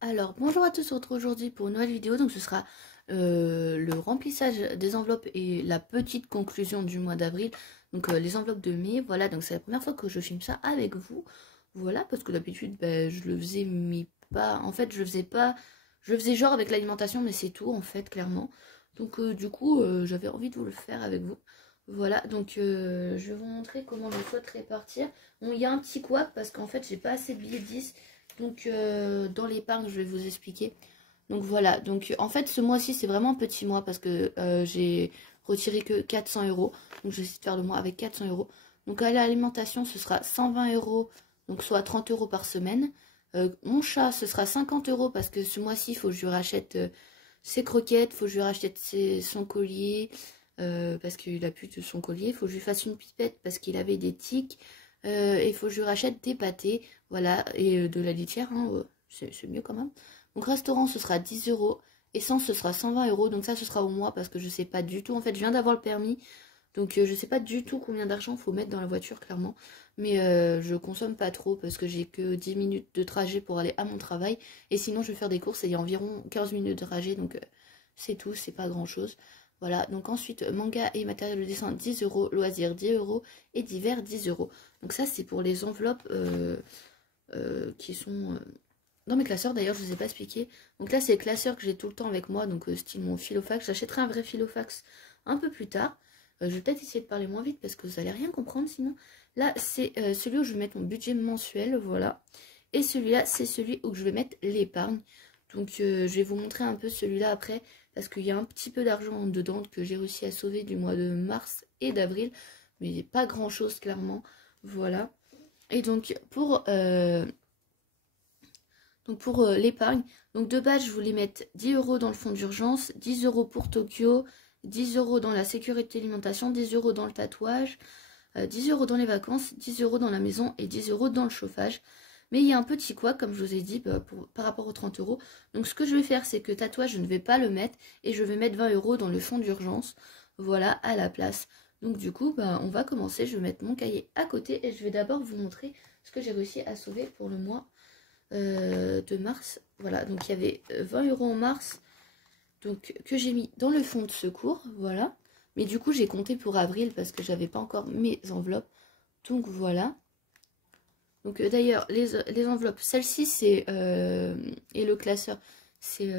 Alors, bonjour à tous, on se retrouve aujourd'hui pour une nouvelle vidéo. Donc, ce sera le remplissage des enveloppes et la petite conclusion du mois d'avril. Donc, les enveloppes de mai. Voilà, donc c'est la première fois que je filme ça avec vous. Voilà, parce que d'habitude, ben, je le faisais, mais pas. En fait, je le faisais pas. Je le faisais genre avec l'alimentation, mais c'est tout, en fait, clairement. Donc, du coup, j'avais envie de vous le faire avec vous. Voilà, donc je vais vous montrer comment je souhaite répartir. Bon, il y a un petit couac parce qu'en fait, j'ai pas assez de billets 10. Donc dans l'épargne, je vais vous expliquer. Donc voilà, donc en fait ce mois-ci c'est vraiment un petit mois parce que j'ai retiré que 400 euros. Donc je vais essayer de faire le mois avec 400 euros. Donc à l'alimentation ce sera 120 euros, donc soit 30 euros par semaine. Mon chat ce sera 50 euros parce que ce mois-ci il faut que je lui rachète ses croquettes, il faut que je lui rachète son collier parce qu'il a plus de son collier. Il faut que je lui fasse une pipette parce qu'il avait des tiques. Il faut que je lui rachète des pâtés. Voilà, et de la litière, hein, c'est mieux quand même. Donc restaurant, ce sera 10 euros. Essence, ce sera 120 euros. Donc ça, ce sera au mois parce que je sais pas du tout. En fait, je viens d'avoir le permis. Donc je sais pas du tout combien d'argent faut mettre dans la voiture, clairement. Mais je consomme pas trop parce que j'ai que 10 minutes de trajet pour aller à mon travail. Et sinon, je vais faire des courses et il y a environ 15 minutes de trajet. Donc c'est tout, c'est pas grand chose. Voilà, donc ensuite, manga et matériel de dessin 10 euros, loisirs 10 euros et divers 10 euros. Donc ça, c'est pour les enveloppes qui sont dans mes classeurs. D'ailleurs, je ne vous ai pas expliqué. Donc là, c'est les classeurs que j'ai tout le temps avec moi. Donc style mon Filofax. J'achèterai un vrai Filofax un peu plus tard. Je vais peut-être essayer de parler moins vite parce que vous n'allez rien comprendre sinon. Là, c'est celui où je vais mettre mon budget mensuel. Voilà. Et celui-là, c'est celui où je vais mettre l'épargne. Donc je vais vous montrer un peu celui-là après. Parce qu'il y a un petit peu d'argent dedans que j'ai réussi à sauver du mois de mars et d'avril. Mais pas grand-chose, clairement. Voilà. Et donc pour l'épargne, donc de base je voulais mettre 10 euros dans le fonds d'urgence, 10 euros pour Tokyo, 10 euros dans la sécurité alimentation, 10 euros dans le tatouage, 10 euros dans les vacances, 10 euros dans la maison et 10 euros dans le chauffage. Mais il y a un petit quoi, comme je vous ai dit, par rapport aux 30 euros. Donc ce que je vais faire, c'est que tatouage, je ne vais pas le mettre et je vais mettre 20 euros dans le fonds d'urgence. Voilà, à la place. Donc du coup, on va commencer. Je vais mettre mon cahier à côté et je vais d'abord vous montrer ce que j'ai réussi à sauver pour le mois de mars. Voilà, donc il y avait 20 euros en mars donc, que j'ai mis dans le fonds de secours. Voilà. Mais du coup, j'ai compté pour avril parce que j'avais pas encore mes enveloppes. Donc voilà. Donc d'ailleurs, les enveloppes, celle-ci c'est et le classeur, c'est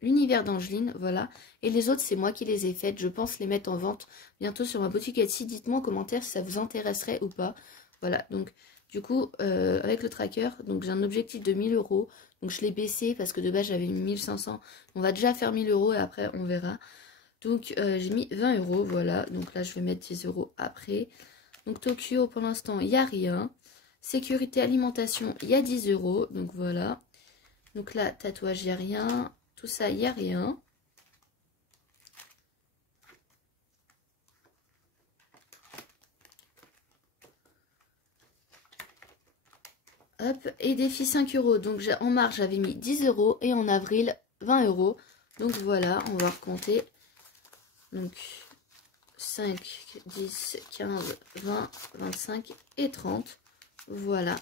l'univers d'Angeline, voilà. Et les autres, c'est moi qui les ai faites. Je pense les mettre en vente bientôt sur ma boutique Etsy. Dites-moi en commentaire si ça vous intéresserait ou pas. Voilà, donc du coup, avec le tracker, donc j'ai un objectif de 1000 euros. Donc je l'ai baissé parce que de base j'avais mis 1500. On va déjà faire 1000 euros et après on verra. Donc j'ai mis 20 euros, voilà. Donc là je vais mettre 10 euros après. Donc Tokyo, pour l'instant, il n'y a rien. Sécurité alimentation, il y a 10 euros. Donc voilà. Donc là, tatouage, il n'y a rien. Tout ça, il n'y a rien. Hop. Et défi 5 euros. Donc en mars, j'avais mis 10 euros. Et en avril, 20 euros. Donc voilà, on va recompter. Donc 5, 10, 15, 20, 25 et 30. Voilà.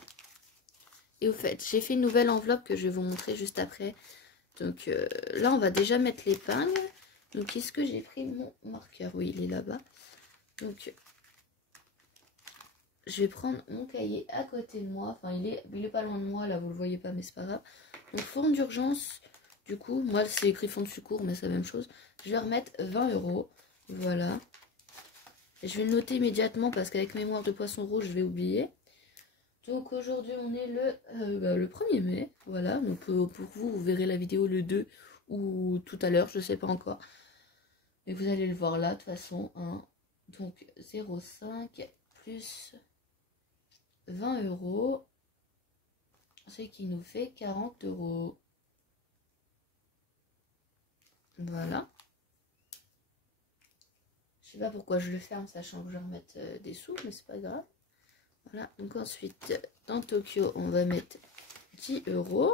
Et au fait, j'ai fait une nouvelle enveloppe que je vais vous montrer juste après. Donc là, on va déjà mettre l'épargne. Donc, est-ce que j'ai pris mon marqueur? Oui, il est là-bas. Donc, je vais prendre mon cahier à côté de moi. Enfin, il est pas loin de moi, là, vous le voyez pas, mais c'est pas grave. Donc, fonds d'urgence, du coup, moi, c'est écrit fonds de secours, mais c'est la même chose. Je vais remettre 20 euros. Voilà. Et je vais le noter immédiatement parce qu'avec mémoire de poisson rouge, je vais oublier. Donc, aujourd'hui, on est le 1er mai. Voilà. Donc, pour vous, vous verrez la vidéo le 2 ou tout à l'heure, je sais pas encore. Et vous allez le voir là, de toute façon. Hein. Donc 0,5 plus 20 euros. Ce qui nous fait 40 euros. Voilà. Je sais pas pourquoi je le ferme, sachant que je vais remettre des sous, mais c'est pas grave. Voilà. Donc ensuite, dans Tokyo, on va mettre 10 euros.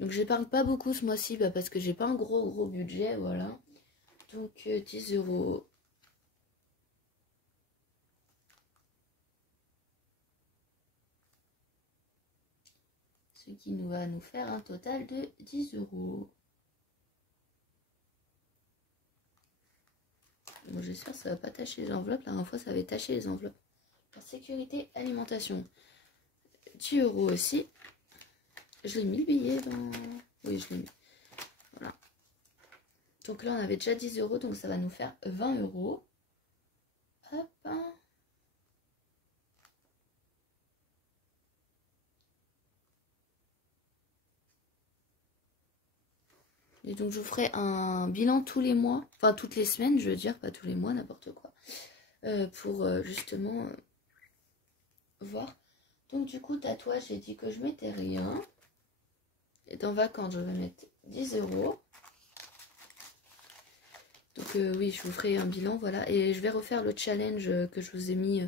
Donc j'épargne pas beaucoup ce mois-ci parce que j'ai pas un gros budget. Voilà. Donc 10 euros. Ce qui nous va nous faire un total de 10 euros. Bon, j'espère que ça va pas tacher les enveloppes. La dernière fois, ça avait taché les enveloppes. La sécurité alimentation. 10 euros aussi. Je l'ai mis le billet dans... Oui, je l'ai mis. Voilà. Donc là, on avait déjà 10 euros. Donc ça va nous faire 20 euros. Hop. Et donc je vous ferai un bilan tous les mois. Enfin, toutes les semaines, je veux dire. Pas tous les mois, n'importe quoi. Pour justement voir. Donc du coup, tatouage, j'ai dit que je mettais rien. Et dans vacances, je vais mettre 10 euros. Donc oui, je vous ferai un bilan, voilà. Et je vais refaire le challenge que je vous ai mis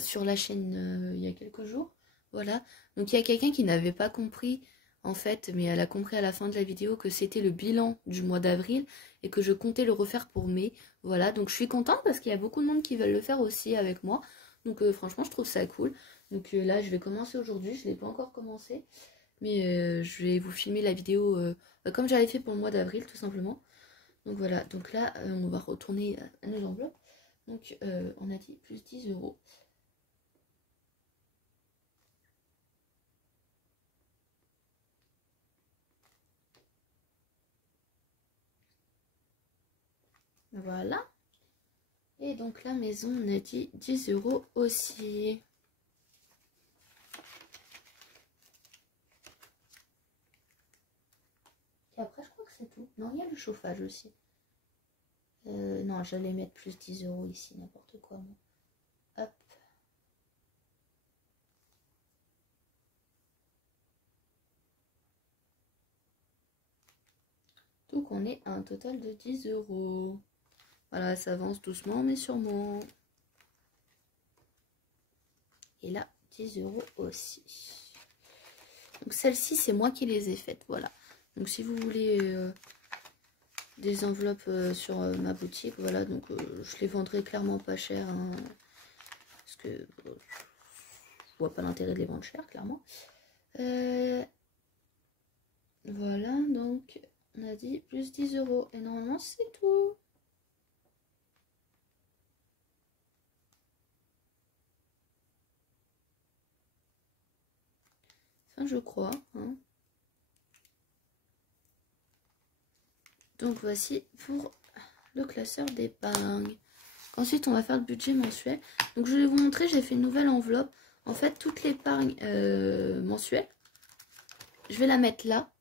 sur la chaîne il y a quelques jours. Voilà. Donc il y a quelqu'un qui n'avait pas compris, en fait, mais elle a compris à la fin de la vidéo que c'était le bilan du mois d'avril et que je comptais le refaire pour mai. Voilà, donc je suis contente parce qu'il y a beaucoup de monde qui veulent le faire aussi avec moi. Donc franchement, je trouve ça cool. Donc là, je vais commencer aujourd'hui. Je ne l'ai pas encore commencé. Mais je vais vous filmer la vidéo comme j'avais fait pour le mois d'avril, tout simplement. Donc voilà, donc là, on va retourner à nos enveloppes. Donc on a dit plus 10 euros. Voilà. Et donc la maison, on a dit 10 euros aussi. Et après, je crois que c'est tout. Non, il y a le chauffage aussi. Non, j'allais mettre plus 10 euros ici, n'importe quoi. Moi. Hop. Donc on est à un total de 10 euros. Voilà, ça avance doucement mais sûrement. Et là, 10 euros aussi. Donc celles-ci, c'est moi qui les ai faites. Voilà. Donc si vous voulez des enveloppes sur ma boutique, voilà. Donc je les vendrai clairement pas cher. Hein, parce que je vois pas l'intérêt de les vendre cher, clairement. Voilà, donc on a dit plus 10 euros. Et normalement, c'est tout. Enfin, je crois. Hein. Donc voici pour le classeur d'épargne. Ensuite, on va faire le budget mensuel. Donc je vais vous montrer, j'ai fait une nouvelle enveloppe. En fait, toute l'épargne mensuelle, je vais la mettre là.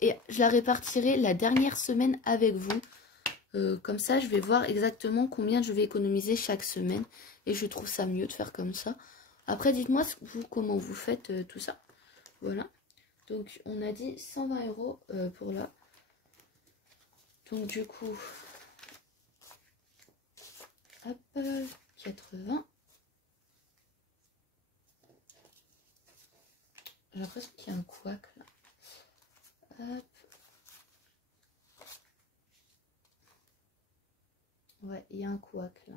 Et je la répartirai la dernière semaine avec vous. Comme ça, je vais voir exactement combien je vais économiser chaque semaine. Et je trouve ça mieux de faire comme ça. Après, dites-moi vous comment vous faites tout ça. Voilà. Donc, on a dit 120 euros pour là. Donc, du coup, hop, 80. J'ai l'impression qu'il y a un couac là. Hop. Ouais, il y a un couac là.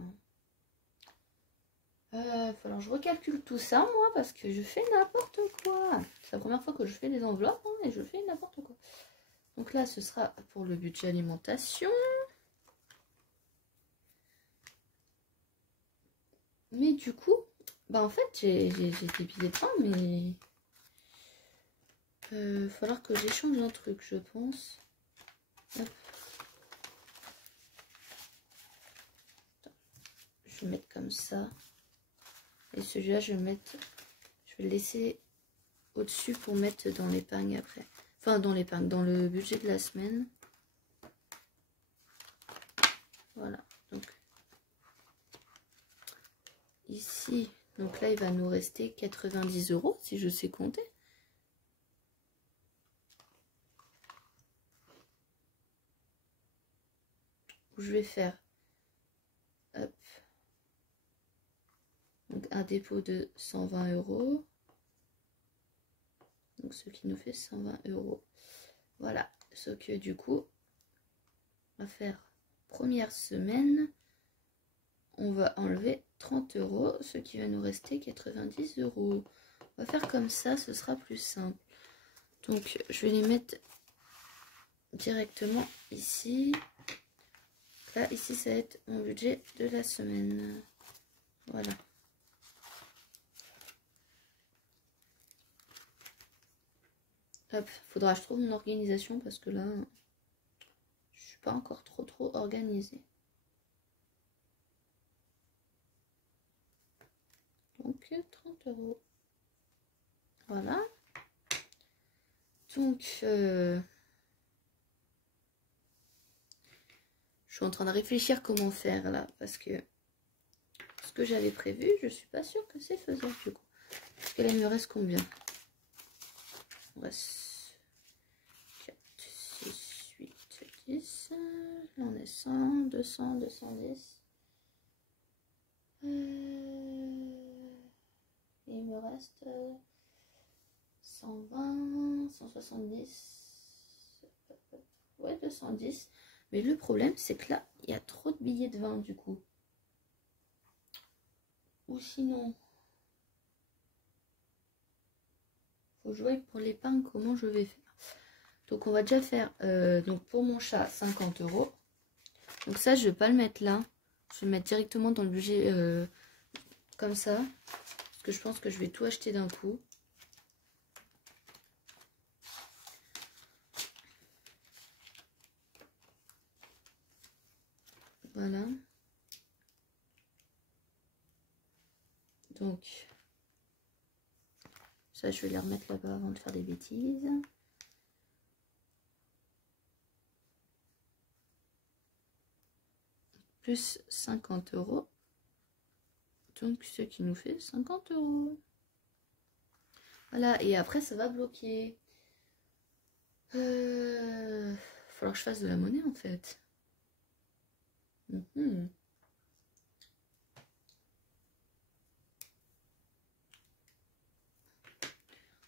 Falloir que je recalcule tout ça moi parce que je fais n'importe quoi. C'est la première fois que je fais des enveloppes hein, et je fais n'importe quoi. Donc là ce sera pour le budget alimentation. Mais du coup, bah en fait j'ai des billets de train mais falloir que j'échange un truc je pense. Hop. Je vais mettre comme ça. Et celui-là je vais le laisser au-dessus pour mettre dans l'épargne après. Enfin, dans l'épargne, dans le budget de la semaine. Voilà. Donc, ici, donc là, il va nous rester 90 euros, si je sais compter. Je vais faire, hop, donc un dépôt de 120 euros. Donc, ce qui nous fait 120 euros. Voilà. Ce que, du coup, on va faire première semaine. On va enlever 30 euros, ce qui va nous rester 90 euros. On va faire comme ça, ce sera plus simple. Donc je vais les mettre directement ici. Là, ici, ça va être mon budget de la semaine. Voilà. Hop, faudra que je trouve une organisation parce que là, je suis pas encore trop organisée. Donc 30 €. Voilà. Donc je suis en train de réfléchir comment faire là parce que ce que j'avais prévu, je suis pas sûre que c'est faisable du coup. Parce que là, il me reste combien? Il me reste 4, 6, 8, 10. Là, on est 100, 200, 210. Il me reste 120, 170. Ouais, 210. Mais le problème, c'est que là, il y a trop de billets de 20 du coup. Ou sinon, faut que je voie pour l'épargne comment je vais faire. Donc on va déjà faire, donc pour mon chat, 50 €. Donc ça, je vais pas le mettre là. Je vais le mettre directement dans le budget comme ça. Parce que je pense que je vais tout acheter d'un coup. Voilà. Donc, ça, je vais les remettre là-bas avant de faire des bêtises. Plus 50 €. Donc, ce qui nous fait 50 €. Voilà, et après, ça va bloquer. Il va falloir que je fasse de la monnaie, en fait.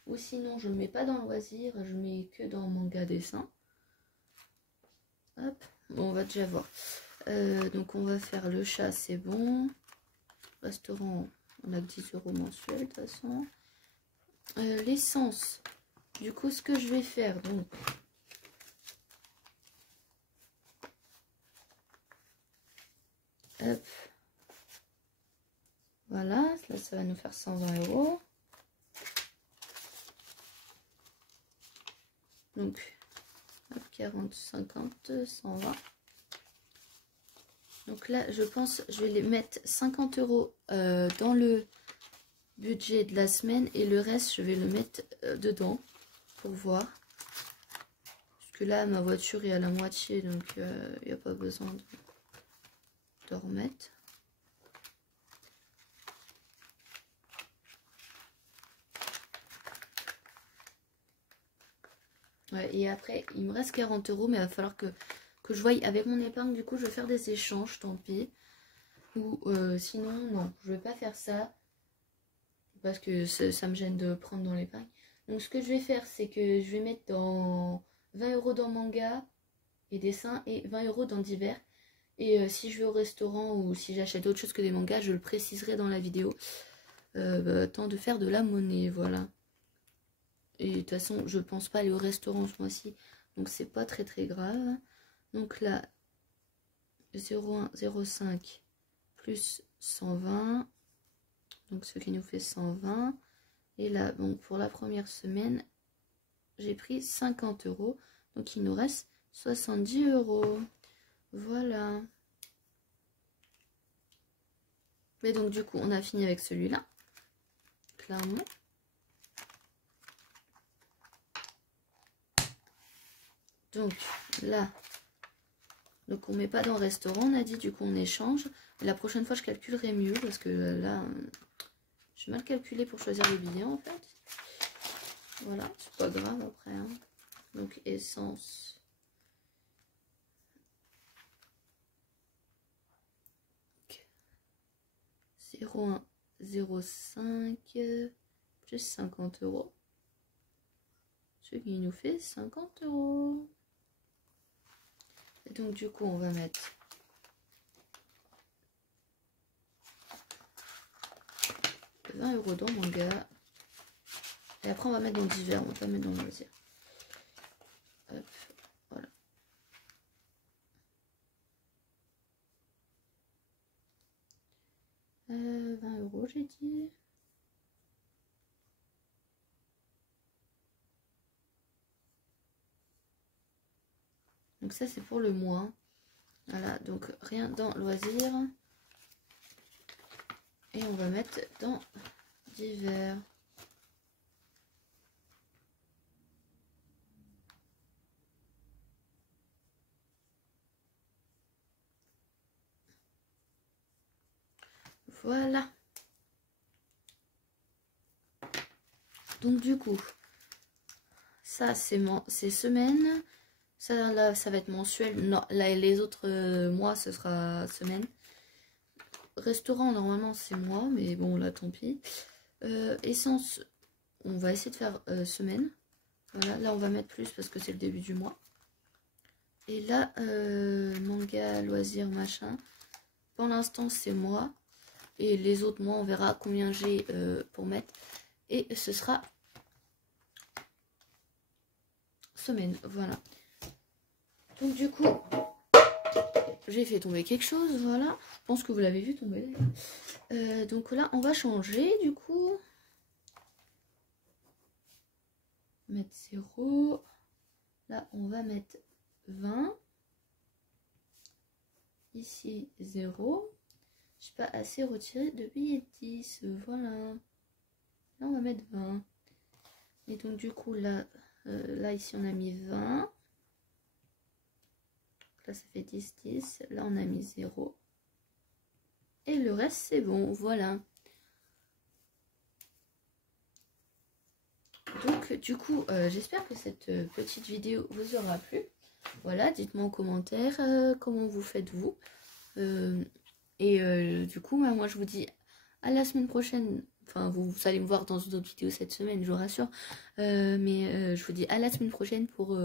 Ou sinon, je ne mets pas dans loisir, je mets que dans manga dessin. Hop, bon, on va déjà voir. Donc, on va faire le chat, c'est bon. Restaurant, on a que 10 € mensuels, de toute façon. L'essence, du coup, ce que je vais faire, donc... Hop. Voilà, là, ça va nous faire 120 €. Donc, 40, 50, 120. Donc là, je pense, je vais les mettre 50 € dans le budget de la semaine. Et le reste, je vais le mettre dedans pour voir. Parce que là, ma voiture est à la moitié, donc il n'y a pas besoin de remettre. Ouais, et après, il me reste 40 €, mais il va falloir que je voie avec mon épargne. Du coup, je vais faire des échanges, tant pis. Ou sinon, non, je vais pas faire ça. Parce que ça me gêne de prendre dans l'épargne. Donc, ce que je vais faire, c'est que je vais mettre dans 20 € dans manga et dessin et 20 € dans divers. Et si je vais au restaurant ou si j'achète autre chose que des mangas, je le préciserai dans la vidéo. Temps de faire de la monnaie, voilà. Et de toute façon, je pense pas aller au restaurant ce mois-ci. Donc, c'est pas très grave. Donc là, 0,1, 0,5 plus 120. Donc, ce qui nous fait 120. Et là, bon, pour la première semaine, j'ai pris 50 €. Donc, il nous reste 70 €. Voilà. Mais donc, du coup, on a fini avec celui-là. Clairement. Donc, là, donc on met pas dans le restaurant, on a dit, du coup, on échange. Et la prochaine fois, je calculerai mieux parce que là, j'ai mal calculé pour choisir le billet, en fait. Voilà, c'est pas grave après. Hein. Donc, essence. Okay. 0,1, 0,5 plus 50 €. Ce qui nous fait 50 €. Et donc, du coup, on va mettre 20 € dans manga. Et après, on va mettre dans divers. On va pas mettre dans loisir. Hop, voilà. Euh, 20 € j'ai dit. Donc ça c'est pour le mois. Voilà, donc rien dans loisirs. Et on va mettre dans divers. Voilà. Donc du coup, ça c'est semaine. Ça là, ça va être mensuel. Non, là, les autres mois, ce sera semaine. Restaurant, normalement, c'est mois, mais bon, là, tant pis. Essence, on va essayer de faire semaine. Voilà, là, on va mettre plus parce que c'est le début du mois. Et là, manga, loisirs, machin. Pour l'instant, c'est mois. Et les autres mois, on verra combien j'ai pour mettre. Et ce sera semaine, voilà. Donc du coup, j'ai fait tomber quelque chose, voilà. Je pense que vous l'avez vu tomber. Donc là, on va changer du coup. Mettre 0. Là, on va mettre 20. Ici, 0. Je n'ai pas assez retiré de billets de 10. Voilà. Là, on va mettre 20. Et donc, du coup, là, ici, on a mis 20. Là, ça fait 10, 10. Là, on a mis 0. Et le reste, c'est bon. Voilà. Donc, du coup, j'espère que cette petite vidéo vous aura plu. Voilà, dites-moi en commentaire comment vous faites vous. Du coup, moi, je vous dis à la semaine prochaine. Enfin, vous allez me voir dans d'autres vidéos cette semaine, je vous rassure. Je vous dis à la semaine prochaine pour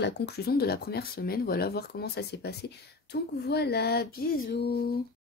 la conclusion de la première semaine. Voilà, voir comment ça s'est passé. Donc voilà, bisous.